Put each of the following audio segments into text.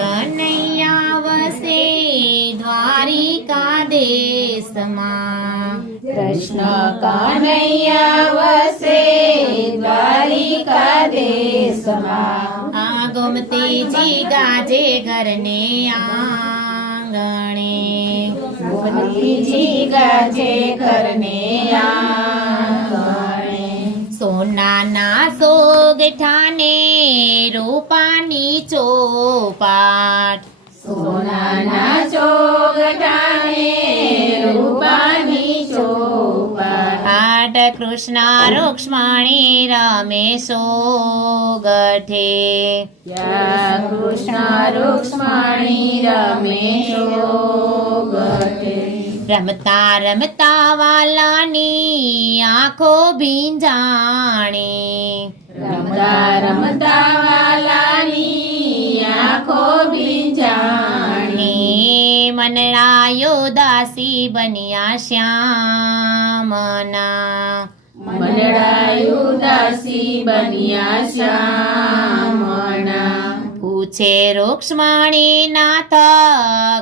કનૈયા વસે દ્વારિકા દેશમાં કૃષ્ણ કનૈયા વસે દ્વારિકા દેશમાં આ ગોમતીજી ગાજે ઘરને આંગણે ગોમતીજી ગાજે ઘરને આંગણે સોનાના સોગઠાને રૂપાની ચોપાટ સોનાના ચોગઠાને રૂપાની ચોપાટ કૃષ્ણ રૂક્ષ્મણી રમે સોગઠે ત્યાં કૃષ્ણ રૂક્ષ્મણી રમે સોગઠે રમતા રમતા વાલાની આંખો ભીંજાણી રમતા રમતા વાલાની આંખો ભીંજાણી મનડાયો દાસી બન્યા શ્યામના મનડાયું દાસી બન્યા શ્યામણા પૂછે રૂક્ષ્મણી નાથ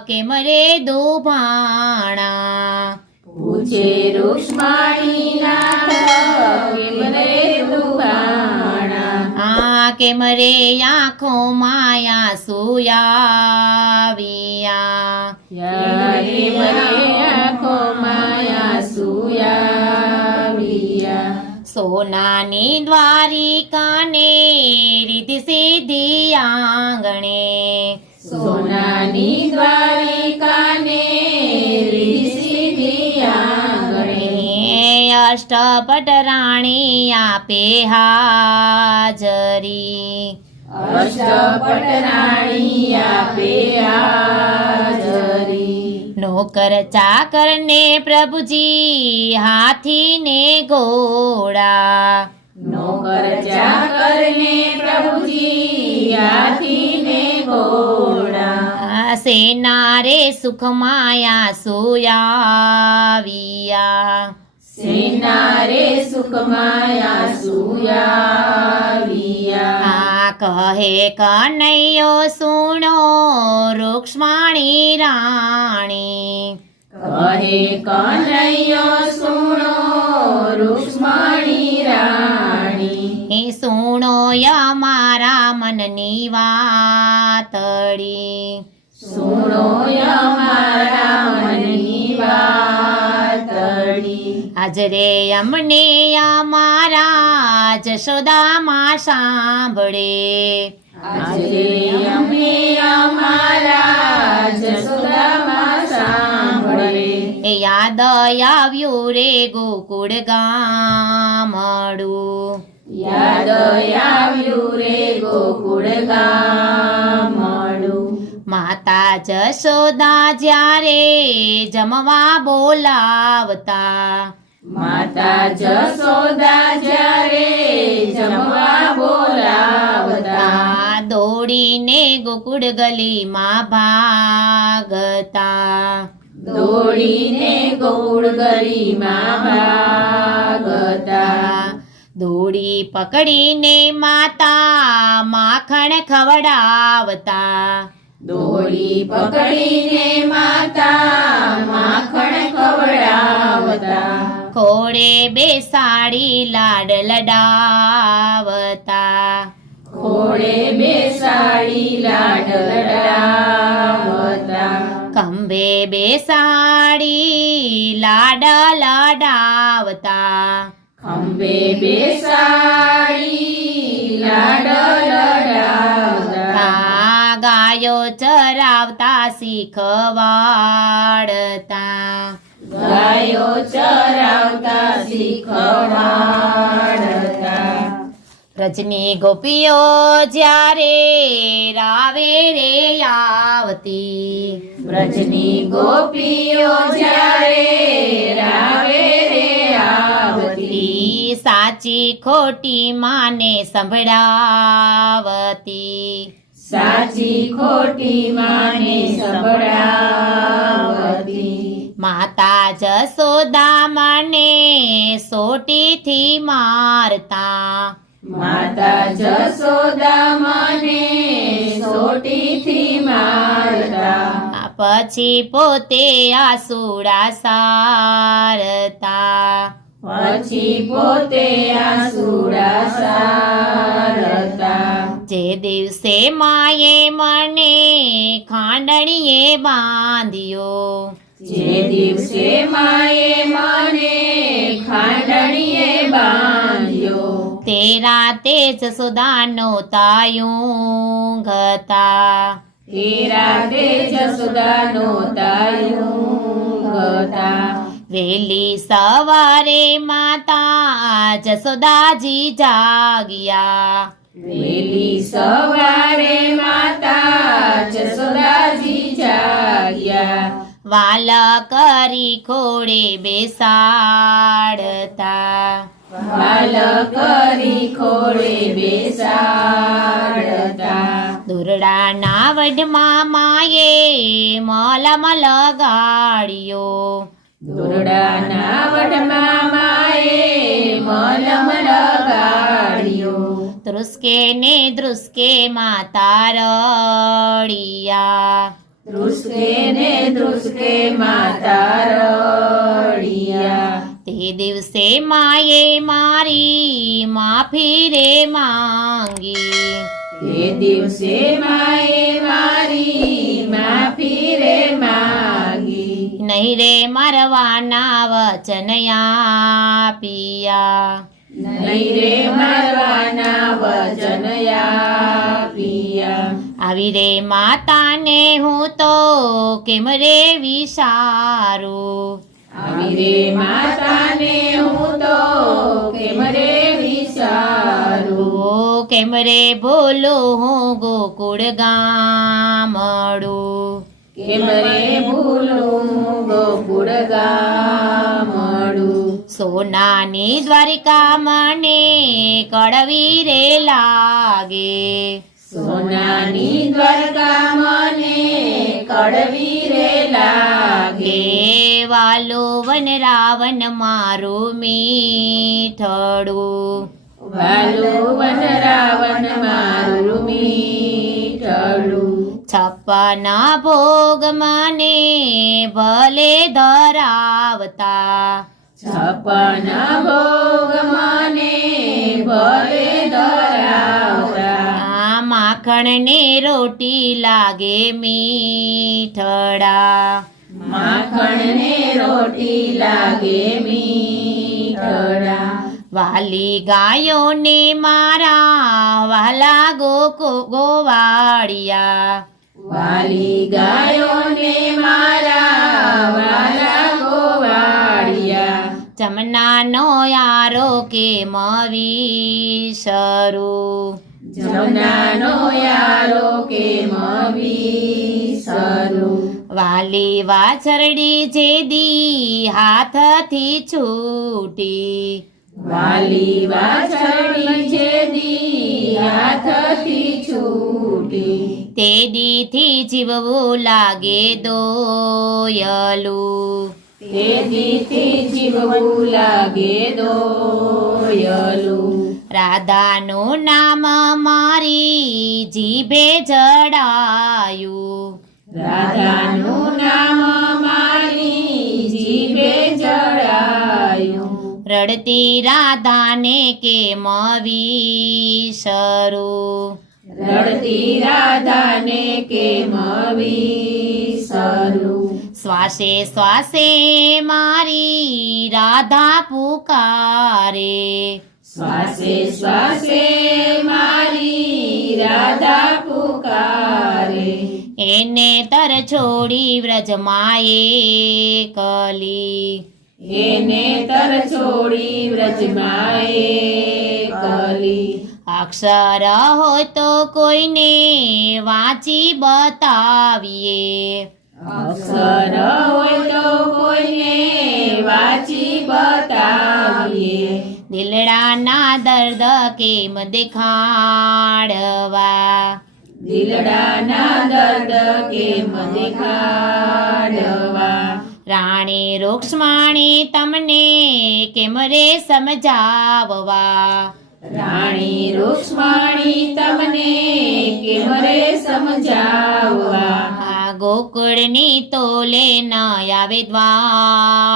કેમ રે દુભાણા પૂછે રૂક્ષ્મણી નાથ કેમ રે દુભાણા કેમ રે આંખો માયા સુયાવિયા કેમ રે આંખો માયા સુયાવિયા સોનાની દ્વારિકાને રીતિ સીધી આંગણે સોનાની દ્વારિકાને રીતિ સીધી આંગણે અષ્ટપટ રાણી આપે હાજરી અષ્ટપટ રાણી આપે હાજરી નોકર ચાકર ને પ્રભુજી હાથી ને ઘોડા નોકર ચાકર ને પ્રભુજી હાથી ને ઘોડા સેના રે સુખ માયા સુયાવિયા સેના રે સુખ માયા સુયાવિયા કહે કનૈયો સુણો રૂક્ષ્મણી રાણી કહે કનૈયો સુણો રૂક્ષ્મણી રાણી સુણો અમારા મનની વાતડી સુણો અમારા મનની વાતડી હાજરે અમને અમારા જશોદામાં સાંભળે આજે અમે અમારા જશોદામાં સાંભળે યાદ આવ્યું રે ગોકુળ ગામડું યાદ આવ્યું રે ગોકુળ ગામડું માતા જશોદા જ્યારે જમવા બોલાવતા માતા જશોદા જ્યારે જમવા બોલાવતા દોડીને ગોકુળ ગલીમાં ભાગતા દોડીને ગોકુળ ગલીમાં ભાગતા દોડી પકડીને માતા માખણ ખવડાવતા દોડી પકડીને માતા માખણ ખવડાવતા ખોડે બેસાડી લાડ લડાવતા ખોડે બેસાડી લાડ લડાવતા ખંભે બેસાડી લાડ લડાવતા ખંભે બેસાડી લાડ લડાવતા ગાયો ચરાવતા શીખવાડતા ગાયો ચરાવતા શીખવાડતા રજની ગોપીઓ જ્યારે રાવે રે આવતી વ્રજની ગોપીઓ જ્યારે રાવે રે આવતી સાચી ખોટી માને સંભળાવતી સાચી ખોટી માને સંભળાવતી માતા જસોદા મને સોટીથી મારતા માતા જશોદા મને સોટીથી મારતા પછી પોતે આસુડા સારતા પછી પોતે આસુડા સારતા જે દિવસે માએ મને ખાંડણીએ બાંધ્યો જે દિવસે માએ મને ખાંડણીએ બાંધ્યો તે રાતે જસોદાનો તાયું ગતા તે રાતે જશોદાનો તાયું ગતા વેલી સવારે માતા જસોદાજી જાગ્યા વેલી સવારે માતા જશોદાજી જાગ્યા વાલ કરી ખોડે બેસાડતા વાલ કરી ખોળે બેસાડતા દુરડાના વઢમાં માએ મલમ લગાડ્યો દોરડાના વડમાં માએ મલમ લગાડ્યો ધ્રુસકે ને ધ્રુસકે માતા રડિયા ધ્રુસકે ને ધ્રુસકે માતા રડિયા તે દિવસે માએ મારી માફી રે માંગી તે દિવસે માએ મારી માફી રે માગી નહીં રે મરવાના વચન આપ્યા નહીં રે મારવાના વચન આપ્યા આવી રે માતાને હું તો કેમ રે વિચારું આવી રે માતાને હું તો કેમ રે વિચારું ઓ કેમ રે ભૂલું હું ગોકુળ ગામડું કેમ રે ભૂલું ગોકુળ ગામડું સોનાની દ્વારિકા મને કડવી રે લાગે સોનાની દ્વારકા મને કડવી રે લાગે વાલો વન રાવણ મારું મીઠડું વાલું વન રાવણ મારું મીઠડું છપ્પન ભોગ મને ભલે ધરાવતા છપ્પન ભોગ મને ભલે ધરાવતા આ માખણ ને રોટી લાગે મીઠડા માખણ ને રોટી લાગે મીઠડા વાલી ગાયોને મારા વાલા ગોવાળિયા વાલી ગાયોને મારા વાલા ગોવાળિયા જમનાનો યારો કે મવીશરું જમનાનો યારો કે મવીસરું વાલી વાછરડી જેદી હાથથી છૂટી વાલી વાછરડી જેદી હાથથી છૂટી તે દીથી જીવવું લાગે દોયલું તેથી જીવવું લાગે દોયલું રાધાનું નામ મારી જીભે જડાયું રાધાનું નામ મારી જીભે જડાયું રડતી રાધાને કેમ વિસરું રડતી રાધાને કેમ વિસરું શ્વાસે શ્વાસે મારી રાધા પુકારે શ્વાસે શ્વાસે મારી રાધા પુકારે એને તર છોડી વ્રજમાએ કલી એને તર છોડી વ્રજમાએ કલી અક્ષર હોય તો કોઈને વાંચી બતાવીએ અક્ષર હોય તો કોઈને વાંચી બતાવીએ દિલડાના દર્દ કેમ દેખાડવા દિલડાના દર્દ કેમ દેખાડવા રાણી રૂક્ષ્મણી તમને કેમ રે સમજાવવા રાણી રૂક્ષ્મણી તમને કેમ રે સમજાવવા આ ગોકુળની તોલે ન આવે દ્વારિકા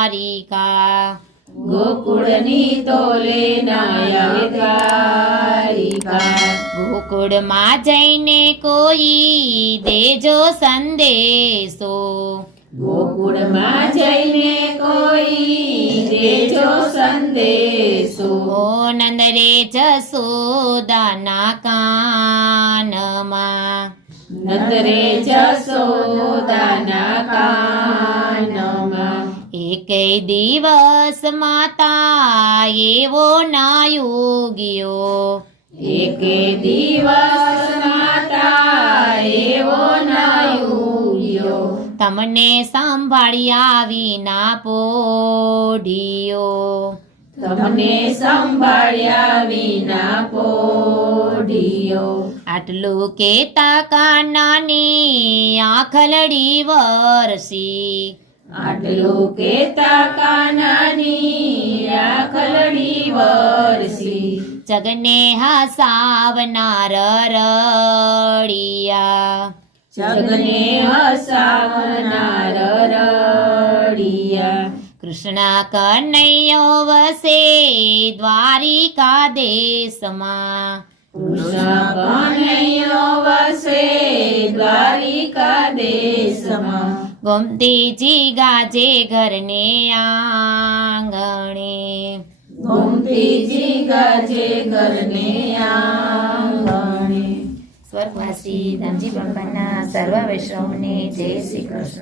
ગોકુળની તોલે નાય દ્વારિકા ગોકુળમાં જઈને કોઈ દેજો સંદેશો ગોકુળમાં જઈને કોઈ દેજો સંદેશો ઓ નંદ રે જસોદાના કાનમાં નંદરે જસોદાના કાનમાં એકેય દિવસ માતા એવો ના યોગ્યો એકે દિવસ માતા એવો નાયુગ્યો તમને સંભાળ્યા વિના પોઢિયો તમને સંભાળ્યા વિના પોઢિયો આટલું કેતા કાનાની આખલડી વરસી આટલું કેતા કાનાની આખલડી વરસી જગને હસાવનાર રડિયા જગને હસાવનાર રડિયા કૃષ્ણ કનૈયો વસે દ્વારિકા દેશમાં કૃષ્ણ કનૈયો વસે દ્વારિકા દેશમાં ગોમતીજી ગાજે ઘરને આંગણે ગોમતીજી ગાજે ઘરને આંગણે સ્વર્ગવાસી ધામજી બાપાના સર્વ વૈષ્ણવને જય શ્રી કૃષ્ણ.